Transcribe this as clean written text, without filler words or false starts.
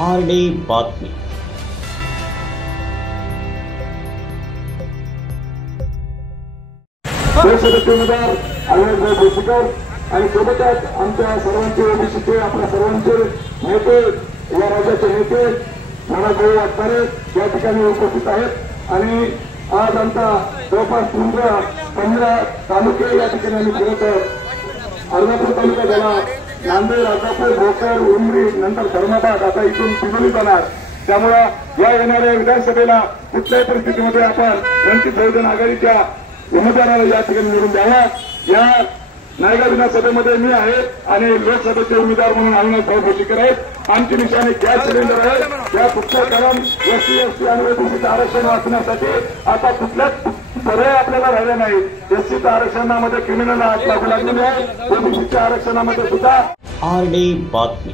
RD बातमी. उमेदवार अनिल भोसकर आणि सोबतच आमच्या सर्वांचे ओबीसीचे आपल्या सर्वांचे नेते या राज्याचे नेते नानाभाऊ वाटणारे या ठिकाणी उपस्थित आहेत. आणि आज आमचा जवळपास 15 तालुके या ठिकाणी आम्ही फिरत आहोत. अर्धापूर तालुका झाला, नांदेड, राजापूर, भोकर, उमरी, नंतर धर्माबाद, आता इथून पिंपरी जाणार. त्यामुळं या येणाऱ्या विधानसभेला कुठल्याही परिस्थितीमध्ये आपण वंचित बहुजन आघाडीच्या उमेदवाराला या ठिकाणी निवडून द्यावा. या नायगाव विधानसभेमध्ये मी आहे आणि लोकसभेचे उमेदवार म्हणून अविनाश भोसकर आहेत. आमची निशाणी गॅस सिलेंडर आहे. या कुठल्या कारण एससी आणि ओबीसीचं आरक्षण वाचण्यासाठी आता कुठल्याच पर्याय आपल्याला राहिला नाही. एससीच्या आरक्षणामध्ये क्रिमिनल लागू लागलेले आहे, ओबीसीच्या आरक्षणामध्ये सुद्धा. आरडी बातमी.